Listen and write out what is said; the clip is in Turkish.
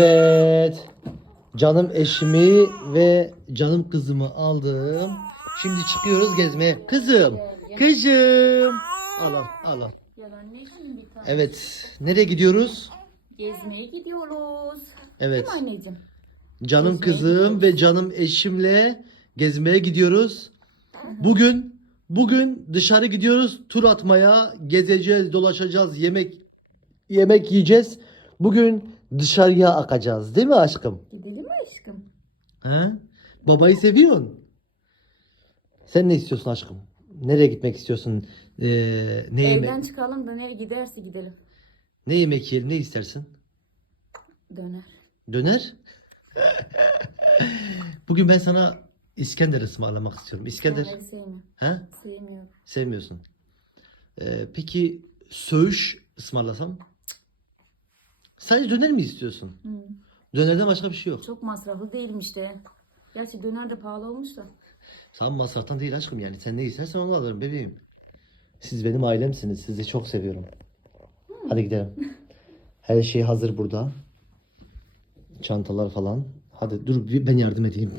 Evet. Canım eşimi ve canım kızımı aldım. Şimdi çıkıyoruz gezmeye. Kızım. Kızım. Al al al. al. Yalan ne bir tane? Evet. Nereye gidiyoruz? Gezmeye gidiyoruz. Evet. Değil mi anneciğim? Canım Gezmeye kızım gidiyoruz. ve canım eşimle gezmeye gidiyoruz. Bugün bugün dışarı gidiyoruz. Tur atmaya, gezeceğiz, dolaşacağız, yemek yemek yiyeceğiz. Bugün dışarıya akacağız, değil mi aşkım? Gidelim mi aşkım? He? Babayı seviyorsun. Sen ne istiyorsun aşkım? Nereye gitmek istiyorsun? Ee, ne yemek Evden çıkalım da nereye giderse gidelim. ne yemek yiyelim? Ne istersin? Döner. Döner? Bugün ben sana İskender ısmarlamak istiyorum. İskender. Döneri sevmiyorum. He? Sevmiyorum. Sevmiyorsun. Ee, peki söğüş ısmarlasam? Sadece döner mi istiyorsun? Hı. Dönerden başka bir şey yok. Çok masraflı değilmiş de. Gerçi döner de pahalı olmuş da. Sen masraftan değil aşkım yani. Sen ne istersen onu alırım bebeğim. Siz benim ailemsiniz. Sizi çok seviyorum. Hadi gidelim. Her şey hazır burada. Çantalar falan. Hadi dur bir ben yardım edeyim.